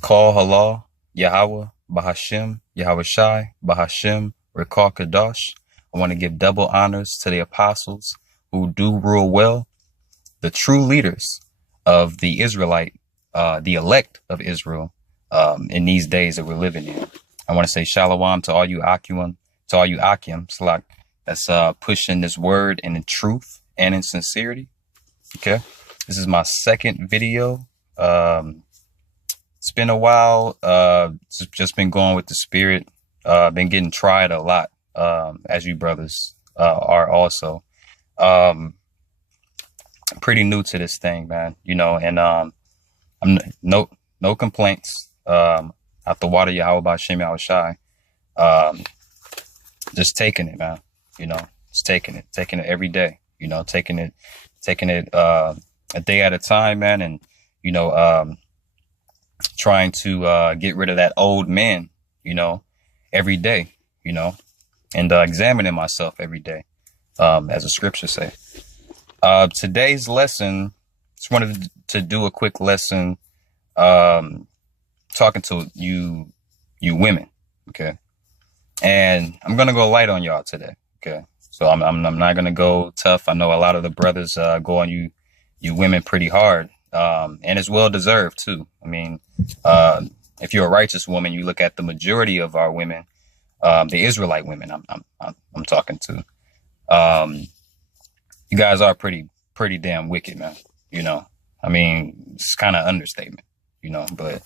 Call Halal, Yahawah, Bahasham, Yahawashi, Bahasham, Rachaa, Qadash. I want to give double honors to the apostles who do rule well, the true leaders of the the elect of Israel, in these days that we're living in. I want to say shalom to all you Akim, Salak, that's pushing this word in truth and in sincerity. Okay, this is my second video. It's been a while. Just been going with the spirit. Been getting tried a lot, as you brothers are also. Pretty new to this thing, man. And I'm no complaints. Out the water, Yahawah, Bahasham, Yahawashi. Just taking it, man. Just taking it every day. Taking it a day at a time, man. And trying to get rid of that old man, every day, and examining myself every day, as the scriptures say. Today's lesson, just wanted to do a quick lesson, talking to you women, okay? And I'm gonna go light on y'all today, okay? So I'm not gonna go tough. I know a lot of the brothers go on you women pretty hard, and it's well deserved too. I mean, if you're a righteous woman, you look at the majority of our women, the Israelite women. I'm talking to. You guys are pretty damn wicked, man. I mean, it's kind of understatement, but,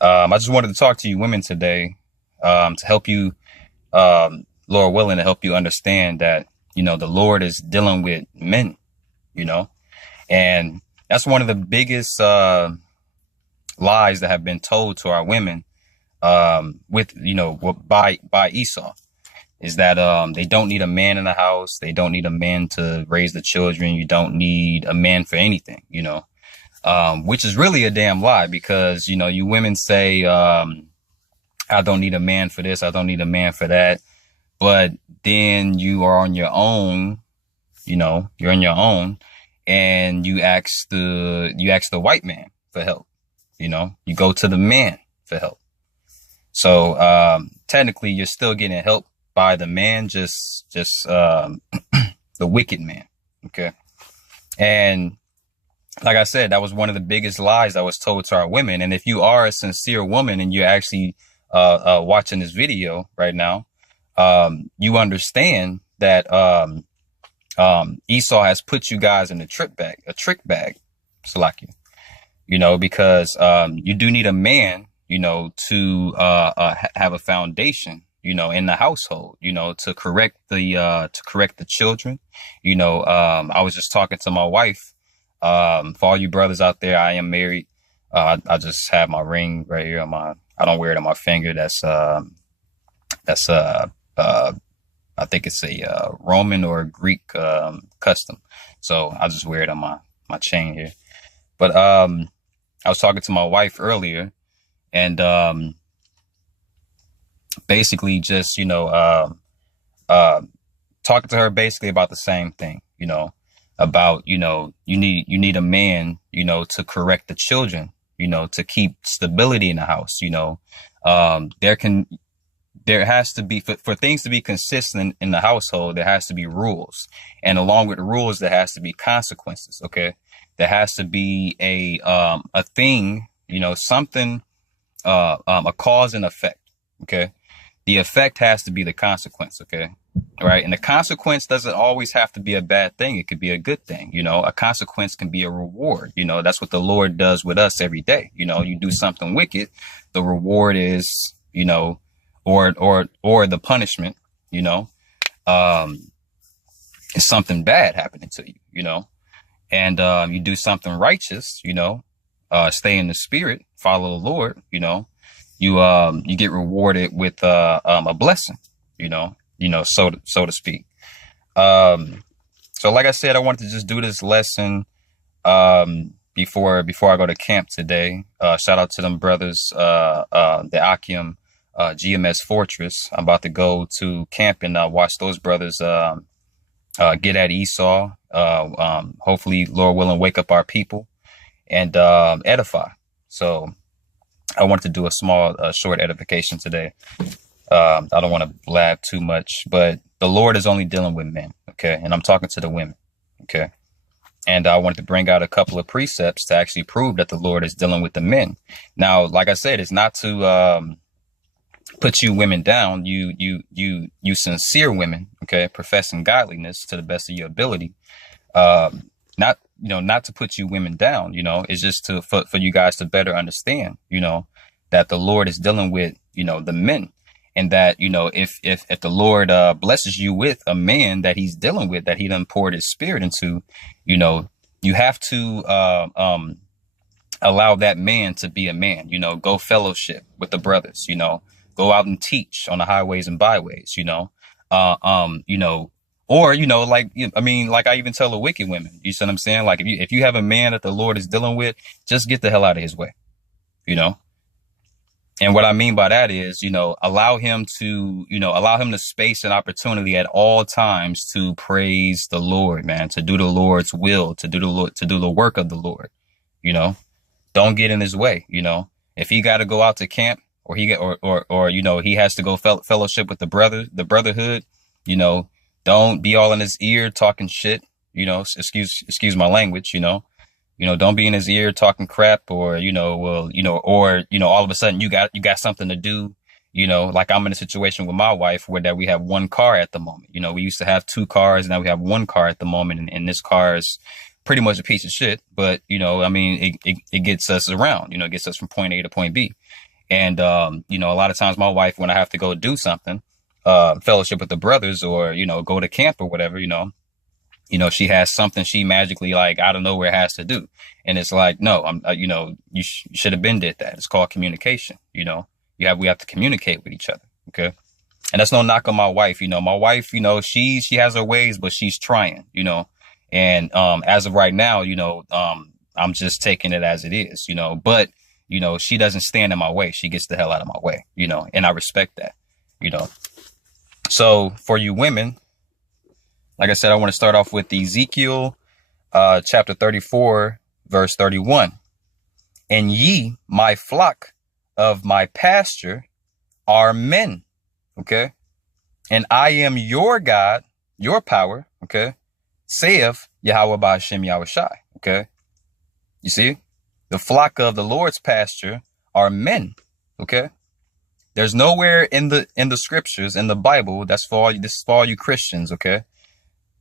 I just wanted to talk to you women today, to help you, Lord willing, to help you understand that, the Lord is dealing with men, and that's one of the biggest, lies that have been told to our women, by Esau. Is that they don't need a man in the house. They don't need a man to raise the children. You don't need a man for anything, which is really a damn lie, because, you women say, I don't need a man for this. I don't need a man for that. But then you are on your own, you're on your own, and you ask the white man for help. You go to the man for help. So, technically you're still getting help by the man, just the wicked man. Okay. And like I said, that was one of the biggest lies that was told to our women. And if you are a sincere woman and you're actually watching this video right now, you understand that Esau has put you guys in a trick bag, Salakia, because you do need a man, to have a foundation, in the household, to correct the children. I was just talking to my wife. For all you brothers out there, I am married. I just have my ring right here I don't wear it on my finger. That's I think it's a Roman or Greek custom. So I just wear it on my chain here. But I was talking to my wife earlier, and basically just, talking to her basically about the same thing, about, you need a man, to correct the children, to keep stability in the house. There has to be, for things to be consistent in the household, there has to be rules. And along with the rules, there has to be consequences. Okay. There has to be a thing, something, a cause and effect. Okay. The effect has to be the consequence. Okay. All right. And the consequence doesn't always have to be a bad thing. It could be a good thing. A consequence can be a reward. That's what the Lord does with us every day. You do something wicked. The reward is, or the punishment, is something bad happening to you, and, you do something righteous, stay in the spirit, follow the Lord, you get rewarded with a blessing, so to speak. So like I said, I wanted to just do this lesson before I go to camp today. Shout out to them brothers, the Akim, GMS Fortress. I'm about to go to camp and watch those brothers get at Esau. Hopefully, Lord willing, wake up our people and edify. So I wanted to do a small, short edification today. I don't want to blab too much, but the Lord is only dealing with men. Okay. And I'm talking to the women. Okay. And I wanted to bring out a couple of precepts to actually prove that the Lord is dealing with the men. Now, like I said, it's not to, put you women down, you sincere women, okay, professing godliness to the best of your ability. Not, not to put you women down, it's just for you guys to better understand, that the Lord is dealing with, the men, and that, if the Lord, blesses you with a man that he's dealing with, that he done poured his spirit into, you have to, allow that man to be a man, go fellowship with the brothers, go out and teach on the highways and byways, or, like, like I even tell the wicked women, you see what I'm saying? Like, if you have a man that the Lord is dealing with, just get the hell out of his way, And what I mean by that is, allow him to space an opportunity at all times to praise the Lord, man, to do the Lord's will, to do the work of the Lord, Don't get in his way, If he got to go out to camp, or he has to go fellowship with the brotherhood, don't be all in his ear talking shit, excuse my language, don't be in his ear talking crap, or, all of a sudden you got something to do, like I'm in a situation with my wife where that we have one car at the moment. We used to have two cars, now we have one car at the moment, and this car is pretty much a piece of shit, but, it gets us around, it gets us from point A to point B. And, a lot of times my wife, when I have to go do something, fellowship with the brothers, or, go to camp or whatever, she has something she magically, like, out of nowhere has to do. And it's like, no, you should have been did that. It's called communication. We have to communicate with each other. Okay. And that's no knock on my wife. My wife, she has her ways, but she's trying, and, as of right now, I'm just taking it as it is, but, she doesn't stand in my way. She gets the hell out of my way, and I respect that, So for you women, like I said, I want to start off with Ezekiel, chapter 34, verse 31. And ye, my flock of my pasture, are men. Okay. And I am your God, your power. Okay. Saith Yahawah Bahasham Yahawashi. Okay. You see, the flock of the Lord's pasture are men. Okay. There's nowhere in the scriptures, in the Bible, this is for all you Christians. Okay.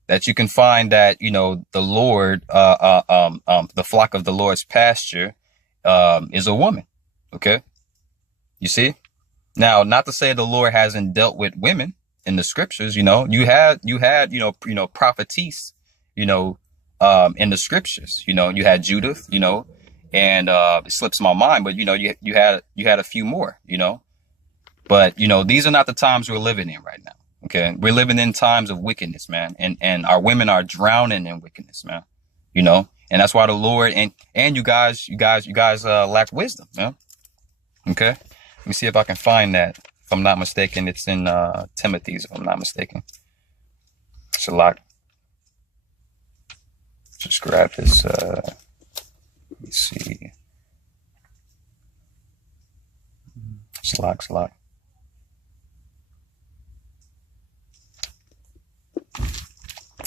That you can find that, the Lord, the flock of the Lord's pasture, is a woman. Okay. You see, now, not to say the Lord hasn't dealt with women in the scriptures, you had, prophetess, in the scriptures, you had Judith, and, it slips my mind, but, you had a few more, but, these are not the times we're living in right now. Okay. We're living in times of wickedness, man. And our women are drowning in wickedness, man. And that's why the Lord and you guys lack wisdom, man. Okay. Let me see if I can find that. If I'm not mistaken, it's in, Timothy's, if I'm not mistaken. Shalak. Just grab this, let me see. Shalak.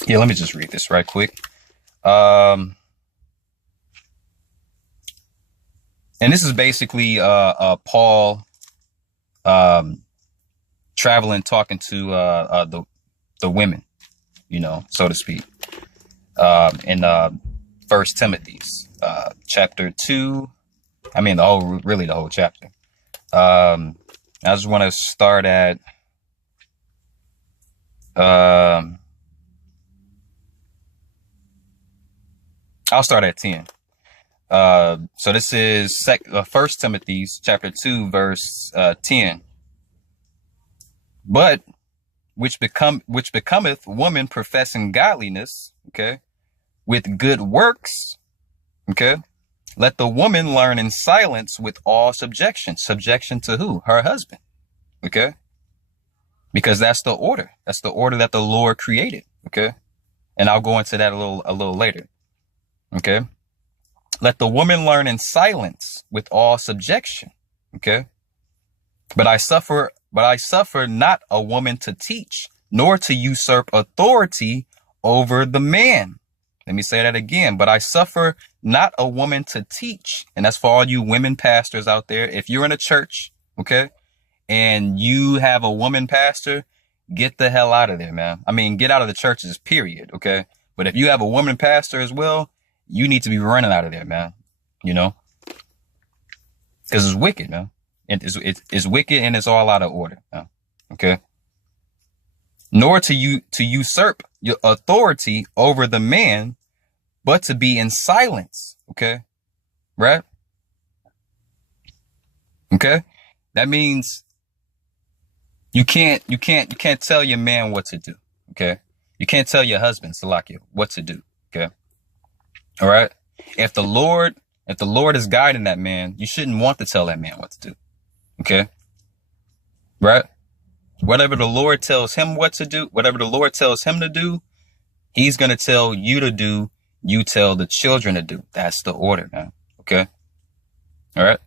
Yeah, let me just read this right quick. And this is basically Paul traveling, talking to the women, so to speak. In First Timothy's chapter 2. I mean the whole chapter. I just want to start at I'll start at 10. So this is First Timothy's chapter 2, verse 10. But which becometh woman professing godliness, okay, with good works, okay. Let the woman learn in silence with all subjection. Subjection to who? Her husband, okay. Because that's the order. That's the order that the Lord created, okay. And I'll go into that a little later. Okay. Let the woman learn in silence with all subjection. Okay. But I suffer not a woman to teach, nor to usurp authority over the man. Let me say that again. But I suffer not a woman to teach. And that's for all you women pastors out there. If you're in a church, okay, and you have a woman pastor, get the hell out of there, man. I mean, get out of the churches, period. Okay. But if you have a woman pastor as well, you need to be running out of there, man. You know, because it's wicked, man. It's wicked and it's all out of order. Man. Okay. Nor to usurp your authority over the man, but to be in silence. Okay. Right. Okay. That means you can't tell your man what to do. Okay. You can't tell your husband, Salakia, what to do. Okay. All right. If the Lord is guiding that man, you shouldn't want to tell that man what to do. Okay. Right. Whatever the Lord tells him what to do, whatever the Lord tells him to do, he's going to tell you to do. You tell the children to do. That's the order, man. Okay. All right.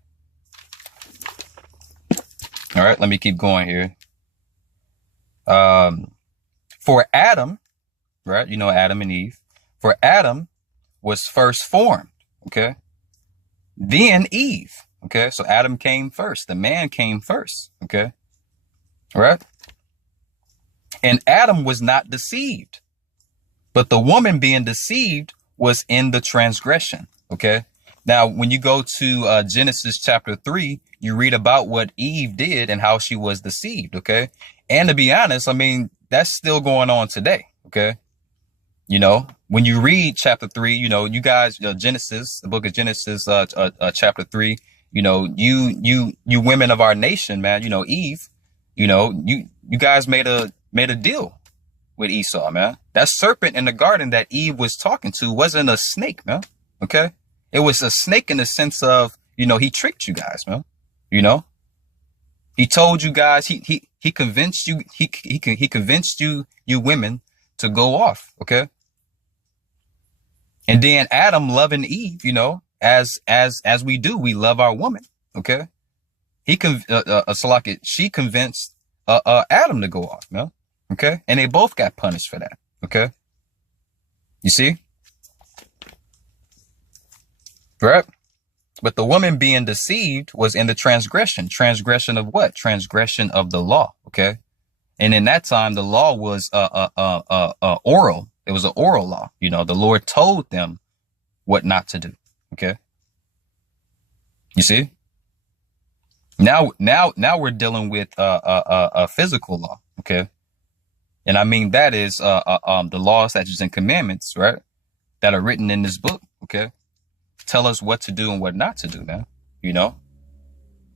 All right. Let me keep going here. For Adam, right? You know, Adam and Eve. For Adam was first formed. Okay. Then Eve. Okay. So Adam came first. The man came first. Okay. All right. And Adam was not deceived, but the woman being deceived was in the transgression. Okay. Now, when you go to Genesis chapter 3, you read about what Eve did and how she was deceived. OK. And to be honest, I mean, that's still going on today. OK. You know, when you read chapter 3, you know, you guys, Genesis, the book of Genesis, chapter 3, you know, you women of our nation, man, you know, Eve, you know, you guys made a deal with Esau, man. That serpent in the garden that Eve was talking to wasn't a snake, man. OK, it was a snake in the sense of, you know, he tricked you guys, man. You know, he told you guys, he convinced you, he convinced you women to go off. OK. And then Adam loving Eve, you know, as we do, we love our woman. OK, she convinced Adam to go off, man. OK, and they both got punished for that. OK, you see, right? But the woman being deceived was in the transgression. Transgression of what? Transgression of the law. OK, and in that time, the law was oral. It was an oral law. You know, the Lord told them what not to do. OK, you see. Now we're dealing with a physical law. OK, and I mean that is the laws, statutes, and commandments, right, that are written in this book. OK, tell us what to do and what not to do. Now, you know,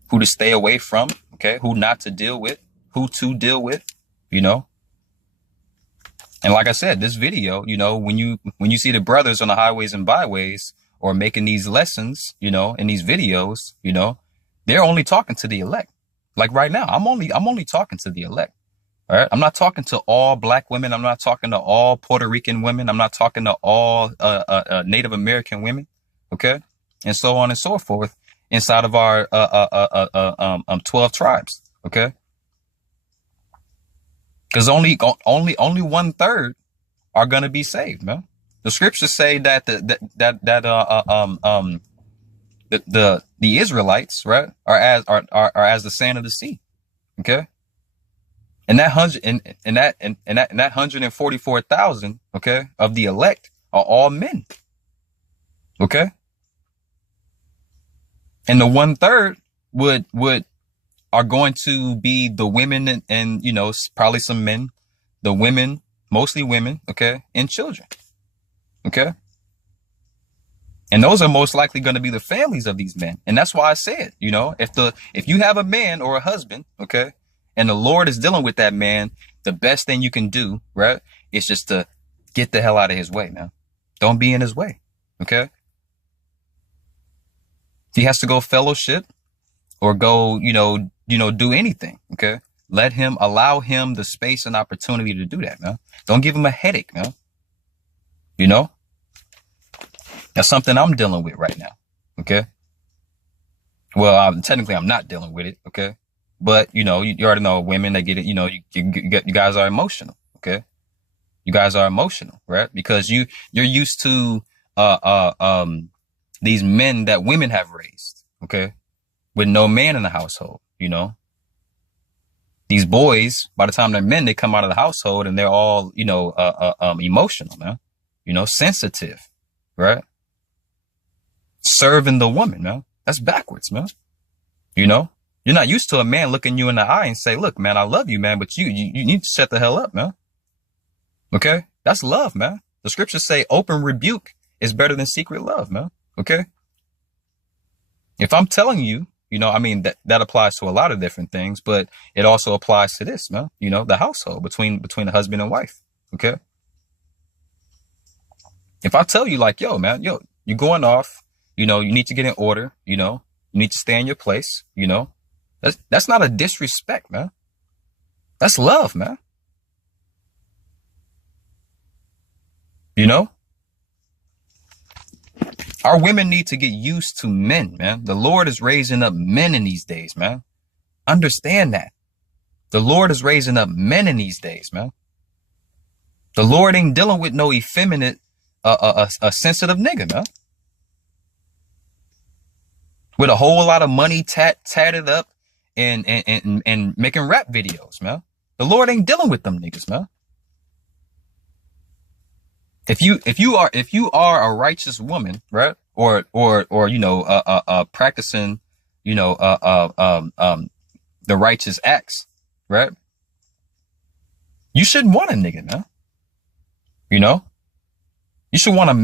who to stay away from. OK, who not to deal with, who to deal with. You know. And like I said, this video, you know, when you see the brothers on the highways and byways or making these lessons, you know, in these videos, you know, they're only talking to the elect. Like right now, I'm only talking to the elect. All right. I'm not talking to all black women. I'm not talking to all Puerto Rican women. I'm not talking to all Native American women. OK, and so on and so forth inside of our 12 tribes. OK. Because only 1/3 are going to be saved, man. The scriptures say that the Israelites, right, are as the sand of the sea. Okay. And that 144,000, okay, of the elect are all men. Okay. And the 1/3 are going to be the women and, you know, probably some men, the women, mostly women, okay, and children, okay? And those are most likely going to be the families of these men. And that's why I said, you know, if you have a man or a husband, okay, and the Lord is dealing with that man, the best thing you can do, right, is just to get the hell out of his way, man. Don't be in his way, okay? He has to go fellowship or go, do anything. Okay. Allow him the space and opportunity to do that, man. Don't give him a headache, man. You know, that's something I'm dealing with right now. Okay. Well, technically I'm not dealing with it. Okay. But you already know women that get it, you guys are emotional. Okay. You guys are emotional, right? Because you're used to, uh, uh, um, these men that women have raised. Okay. With no man in the household, these boys, by the time they're men, they come out of the household and they're all, emotional, man, sensitive, right? Serving the woman, man. That's backwards, man. You're not used to a man looking you in the eye and say, look, man, I love you, man, but you need to shut the hell up, man. Okay. That's love, man. The scriptures say open rebuke is better than secret love, man. Okay. If I'm telling you, that applies to a lot of different things, but it also applies to this, man. The household between the husband and wife. Okay. If I tell you like, yo, man, you're going off, you need to get in order, you need to stay in your place, that's not a disrespect, man. That's love, man. Our women need to get used to men, man. The Lord is raising up men in these days, man. Understand that. The Lord is raising up men in these days, man. The Lord ain't dealing with no effeminate, a sensitive nigga, man. With a whole lot of money tatted up and making rap videos, man. The Lord ain't dealing with them niggas, man. If you are a righteous woman, right? Or practicing, the righteous acts, right? You shouldn't want a nigga, man. You should want a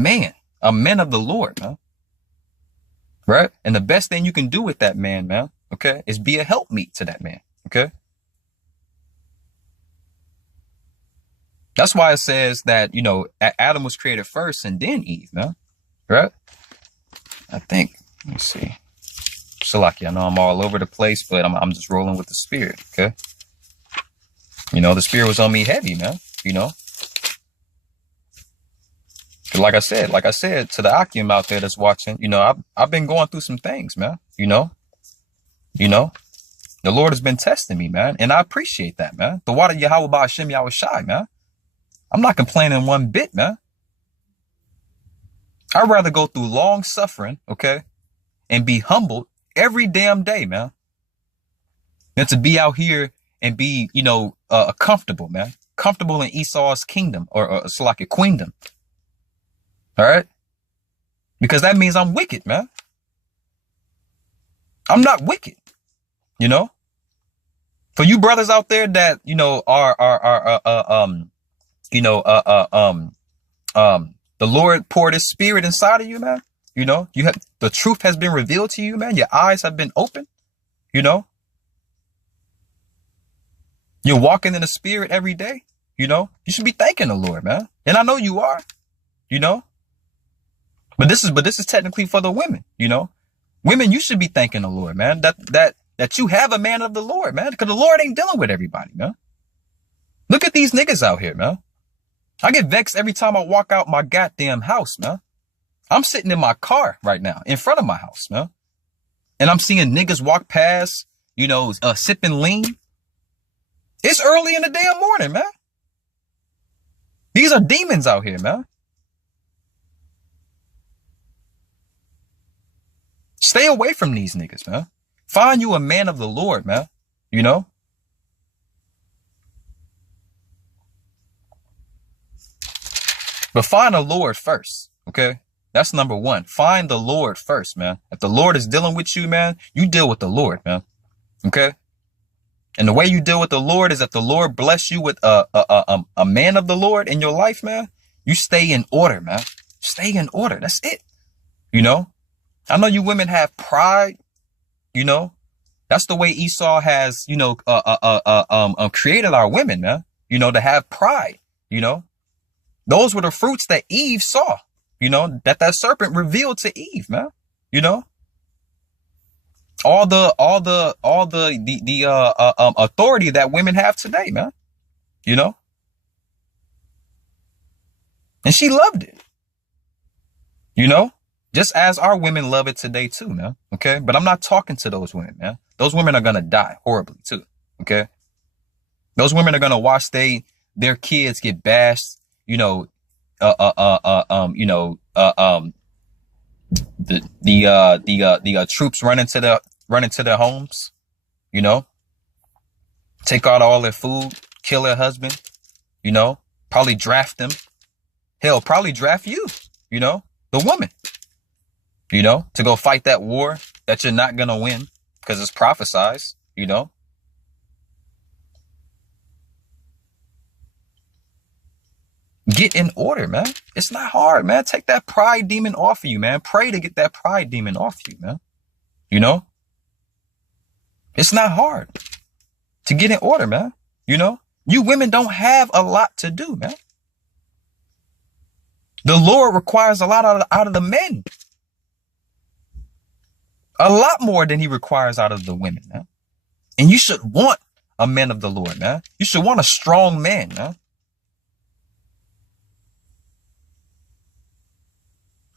man of the Lord, man. Right? And the best thing you can do with that man, man, okay, is be a helpmeet to that man, okay? That's why it says that, Adam was created first and then Eve, man. Right? I think, let me see. Shalaki, I know I'm all over the place, but I'm just rolling with the spirit, okay? The spirit was on me heavy, man, Like I said to the Akim out there that's watching, I've been going through some things, man, The Lord has been testing me, man, and I appreciate that, man. The water Yahawah Bahasham Yahawashi, man. I'm not complaining one bit, man. I'd rather go through long suffering, okay, and be humbled every damn day, man, than to be out here and be, comfortable, man. Comfortable in Esau's kingdom or Salaki queendom. All right? Because that means I'm wicked, man. I'm not wicked, For you brothers out there that, the Lord poured his spirit inside of you, man. You have the truth has been revealed to you, man. Your eyes have been opened. You're walking in the spirit every day. You should be thanking the Lord, man. And I know you are, but this is technically for the women, Women, you should be thanking the Lord, man. That you have a man of the Lord, man. Because the Lord ain't dealing with everybody, man. Look at these niggas out here, man. I get vexed every time I walk out my goddamn house, man. I'm sitting in my car right now in front of my house, man. And I'm seeing niggas walk past, sipping lean. It's early in the damn morning, man. These are demons out here, man. Stay away from these niggas, man. Find you a man of the Lord, man. But find the Lord first, okay? That's number one. Find the Lord first, man. If the Lord is dealing with you, man, you deal with the Lord, man. Okay? And the way you deal with the Lord is if the Lord bless you with a man of the Lord in your life, man, you stay in order, man. Stay in order. That's it. I know you women have pride, That's the way Esau has, created our women, man. To have pride, Those were the fruits that Eve saw, that serpent revealed to Eve, man. All the authority that women have today, man. And she loved it. Just as our women love it today too, man. Okay. But I'm not talking to those women, man. Those women are going to die horribly too. Okay. Those women are going to watch their kids get bashed, you know, the troops run into their homes, you know, take out all their food, kill their husband, you know, probably draft them. Hell, probably draft you, you know, the woman, you know, to go fight that war that you're not going to win because it's prophesized, you know. Get in order, man. It's not hard, man. Take that pride demon off of you, man. Pray to get that pride demon off you, man. You know? It's not hard to get in order, man. You know? You women don't have a lot to do, man. The Lord requires a lot out of the men. A lot more than he requires out of the women, man. And you should want a man of the Lord, man. You should want a strong man, man.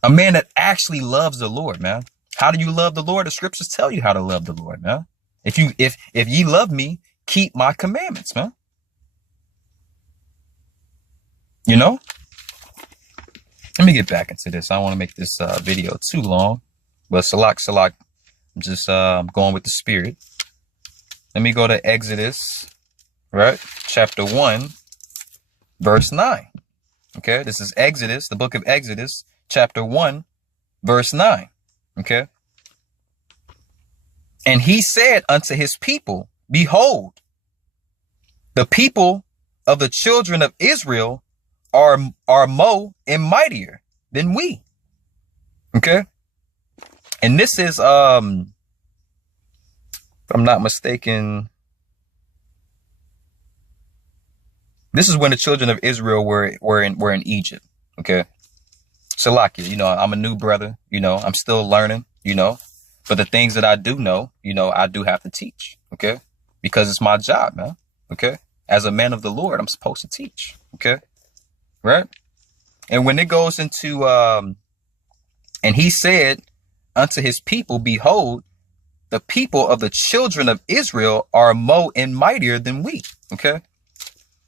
A man that actually loves the Lord, man. How do you love the Lord? The scriptures tell you how to love the Lord, man. If ye love me, keep my commandments, man. You know? Let me get back into this. I don't want to make this video too long. But Salak, I'm just going with the spirit. Let me go to Exodus, right? Chapter 1, verse 9. Okay, this is Exodus, the book of Exodus. Chapter 1, verse 9. Okay. And he said unto his people, behold, the people of the children of Israel are more and mightier than we. Okay. And this is, if I'm not mistaken, this is when the children of Israel were in Egypt. Okay. Salakia, you know, I'm a new brother, you know, I'm still learning, you know, but the things that I do know, you know, I do have to teach, okay, because it's my job, man, okay, as a man of the Lord, I'm supposed to teach, okay, right, and when it goes into, and he said unto his people, behold, the people of the children of Israel are more and mightier than we, okay,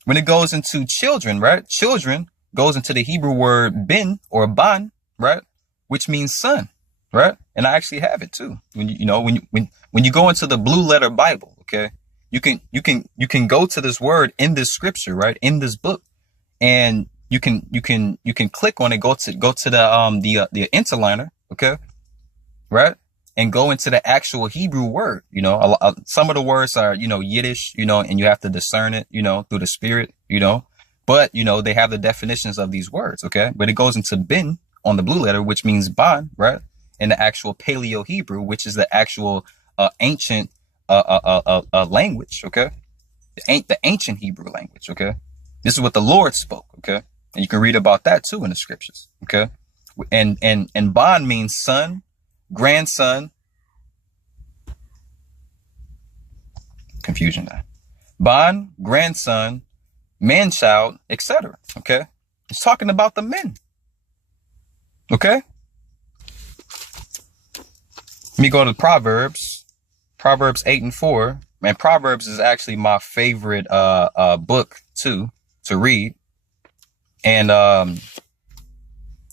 when it goes into children, right, children goes into the Hebrew word bin or ban, right? Which means son, right? And I actually have it too. When you go into the blue letter Bible, okay, you can go to this word in this scripture, right? In this book, and you can click on it, go to the interliner, okay, right? And go into the actual Hebrew word, you know, some of the words are, you know, Yiddish, you know, and you have to discern it, you know, through the spirit, you know. But, you know, they have the definitions of these words, okay? But it goes into bin on the blue letter, which means ban, right? In the actual Paleo Hebrew, which is the actual ancient language, okay? The ancient Hebrew language, okay? This is what the Lord spoke, okay? And you can read about that too in the scriptures, okay? And ban means son, grandson. Confusion there. Ban, grandson, man-child, etc. Okay, it's talking about the men. Okay, let me go to Proverbs 8 and 4. Man, Proverbs is actually my favorite book too to read. And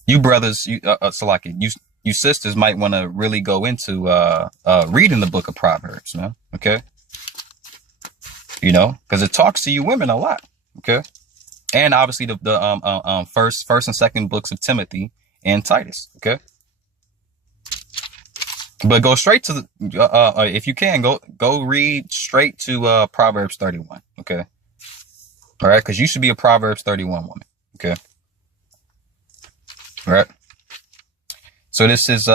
you brothers, you sisters might want to really go into reading the book of Proverbs, man. Okay, you know, because it talks to you women a lot. Okay, and obviously the first and second books of Timothy and Titus. Okay, but go straight to the if you can go read straight to Proverbs 31. Okay, all right, because you should be a Proverbs 31 woman. Okay, all right. So this is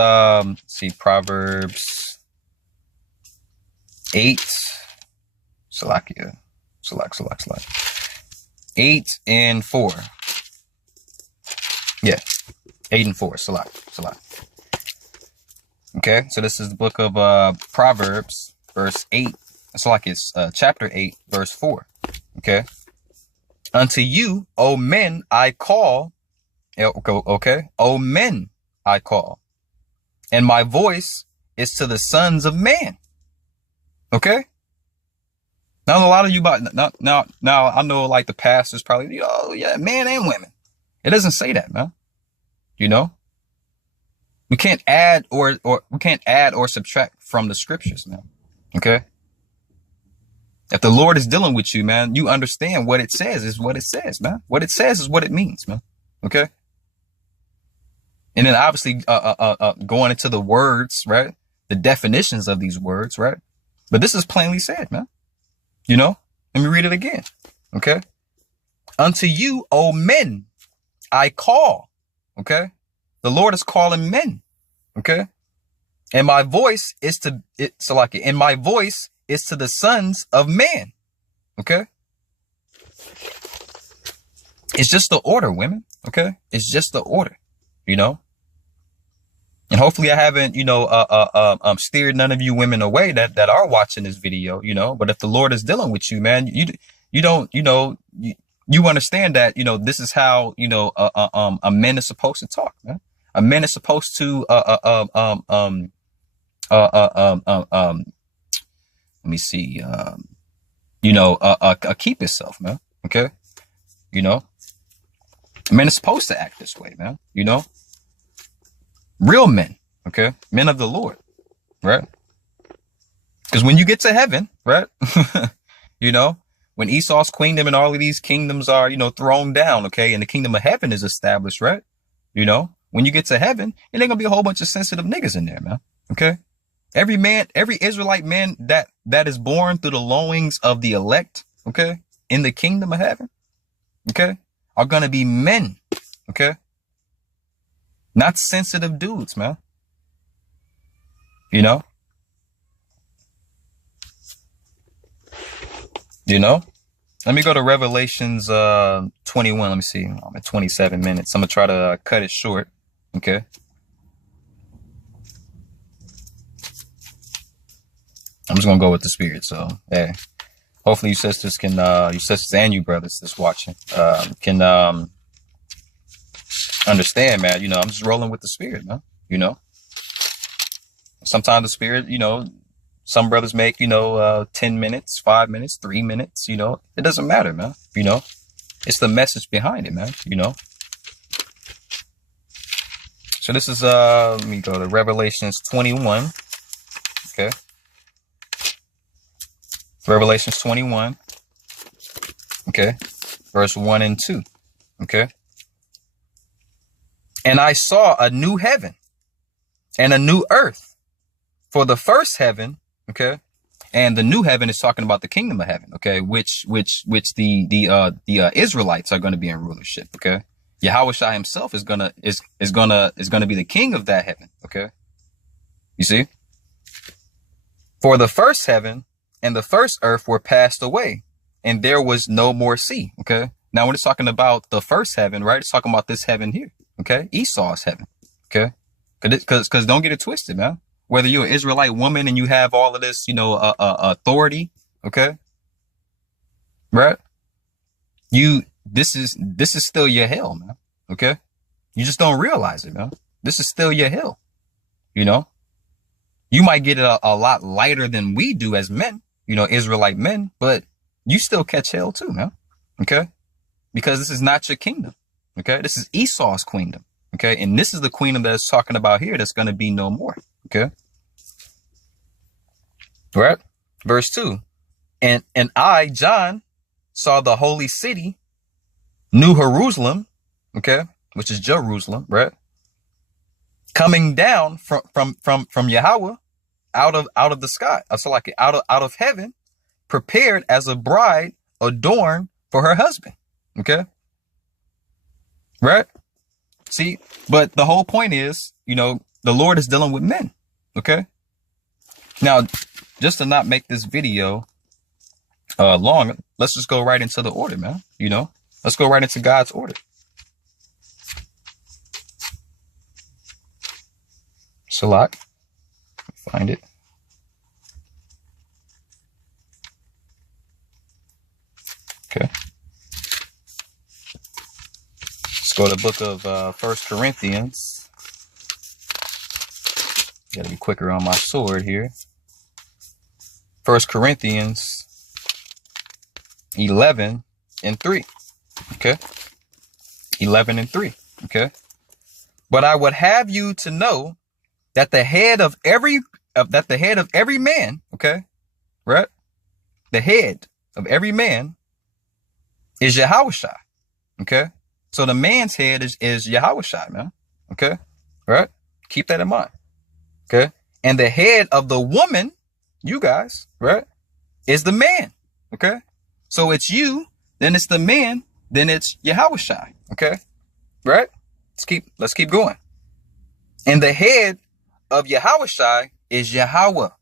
see Proverbs 8. Salakia. 8 and 4. Yeah. 8 and 4. Salat. Okay. So this is the book of Proverbs, verse 8. Salakia, chapter 8, verse 4. Okay. Unto you, O men, I call. Okay. O men, I call. and my voice is to the sons of man. Okay. Now, a lot of you, now, I know like the pastors probably, oh yeah, men and women. It doesn't say that, man. You know, we can't add or subtract from the scriptures, man. Okay. If the Lord is dealing with you, man, you understand what it says is what it says, man. What it says is what it means, man. Okay. And then obviously, going into the words, right? The definitions of these words, right? But this is plainly said, man. You know, let me read it again. Okay. Unto you, O men, I call. Okay. The Lord is calling men. Okay. And my voice is to it. So like it. And my voice is to the sons of man. Okay. It's just the order, women. Okay. It's just the order, you know. And hopefully I haven't, you know, steered none of you women away that are watching this video, you know. But if the Lord is dealing with you, man, you don't, you know, you understand that, you know, this is how, you know, a man is supposed to talk, man. A man is supposed to, let me see, you know, keep himself, man. Okay. You know, a man is supposed to act this way, man. You know. Real men, okay? Men of the Lord, right? Because when you get to heaven, right? You know, when Esau's kingdom and all of these kingdoms are, you know, thrown down, okay? And the kingdom of heaven is established, right? You know, when you get to heaven, it ain't gonna be a whole bunch of sensitive niggas in there, man, okay? Every Israelite man that is born through the loins of the elect, okay? In the kingdom of heaven, okay? Are gonna be men, okay? Not sensitive dudes, man. You know? You know? Let me go to Revelations 21. Let me see. I'm at 27 minutes. I'm going to try to cut it short. Okay? I'm just going to go with the spirit. So, hey. Hopefully you sisters can, you sisters and you brothers that's watching, can, understand, man. You know, I'm just rolling with the spirit, man. You know, sometimes the spirit, you know, some brothers make, you know, 10 minutes, 5 minutes, 3 minutes, you know, it doesn't matter, man. You know, it's the message behind it, man. You know, so this is, let me go to Revelations 21. Okay. Revelations 21. Okay. Verse 1 and 2. Okay. And I saw a new heaven and a new earth, for the first heaven, okay, and the new heaven is talking about the kingdom of heaven, okay, which the Israelites are going to be in rulership, okay. Yahawashi himself is gonna be the king of that heaven, okay. You see, for the first heaven and the first earth were passed away, and there was no more sea, okay. Now when it's talking about the first heaven, right, it's talking about this heaven here. Okay, Esau's heaven. Okay, because don't get it twisted, man. Whether you're an Israelite woman and you have all of this, you know, authority. Okay, right? This is still your hell, man. Okay, you just don't realize it, man. This is still your hell. You know, you might get it a lot lighter than we do as men. You know, Israelite men, but you still catch hell too, man. Okay, because this is not your kingdom. Okay, this is Esau's kingdom. Okay, and this is the kingdom that it's talking about here that's going to be no more. Okay, right? Verse 2. And I, John, saw the holy city, New Jerusalem, okay, which is Jerusalem, right? Coming down from Yahawah out of the sky. So like out of heaven, prepared as a bride adorned for her husband. Okay. Right? See, but the whole point is, you know, the Lord is dealing with men. Okay. Now, just to not make this video long, let's just go right into the order, man. You know, let's go right into God's order. Salak. Find it. Okay. Let's go to the book of 1 Corinthians. Gotta be quicker on my sword here. 1 Corinthians 11:3. Okay. 11:3. Okay. But I would have you to know that the head of every man, okay, right? The head of every man is Yahawashi. Okay. So the man's head is Yahawashi, man. Okay. Right? Keep that in mind. Okay. And the head of the woman, you guys, right, is the man. Okay. So it's you, then it's the man, then it's Yahawashi. Okay. Right? Let's keep going. And the head of Yahawashi is Yahawah.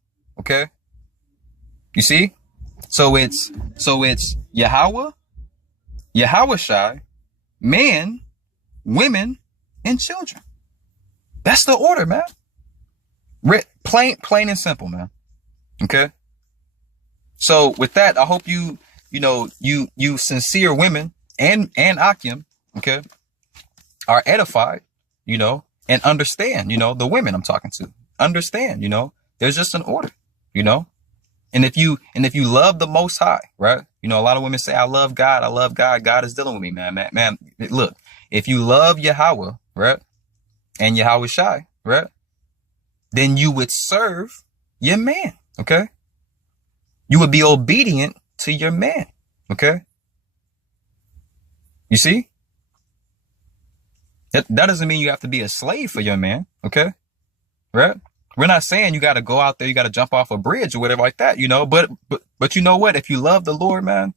Okay. You see? So it's Yahawah, Yahawashi, men, women, and children. That's the order, man. Plain and simple, man. Okay. So with that, I hope you sincere women and Akim, okay, are edified, and understand, the women I'm talking to understand, there's just an order, and if you love the Most High, right? A lot of women say, I love God. God is dealing with me, man. Look, if you love Yahawah, right, and Yahawashi, right, then you would serve your man. Okay. You would be obedient to your man. Okay. You see? That doesn't mean you have to be a slave for your man. Okay. Right. We're not saying you got to go out there, you got to jump off a bridge or whatever like that, but you know what? If you love the Lord, man,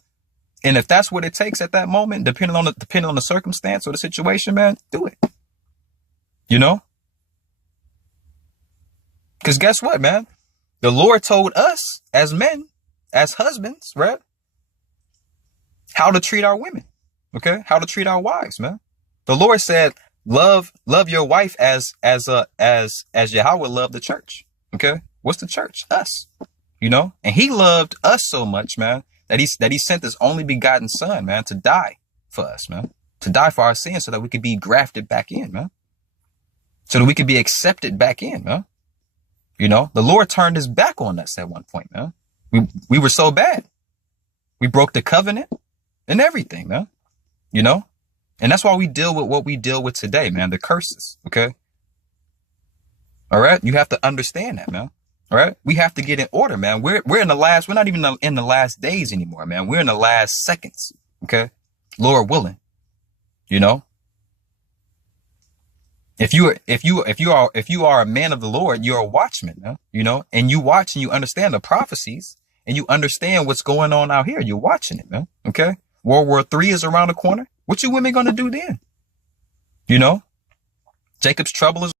and if that's what it takes at that moment, depending on the circumstance or the situation, man, do it. Because guess what, man? The Lord told us as men, as husbands, right, how to treat our women. Okay. How to treat our wives, man. The Lord said, love your wife as Yahawah loved the church. Okay. What's the church? Us, and he loved us so much, man, that he sent his only begotten son, man, to die for us, man, to die for our sins so that we could be grafted back in, man, so that we could be accepted back in, man. The Lord turned his back on us at one point, man. We were so bad. We broke the covenant and everything, man, and that's why we deal with what we deal with today, man, the curses. Okay. All right. You have to understand that, man. All right. We have to get in order, man. We're not even in the last days anymore, man. We're in the last seconds. Okay. Lord willing, if you are a man of the Lord, you're a watchman, man, and you watch and you understand the prophecies and you understand what's going on out here. You're watching it, man. Okay. World War III is around the corner. What you women going to do then? Jacob's trouble is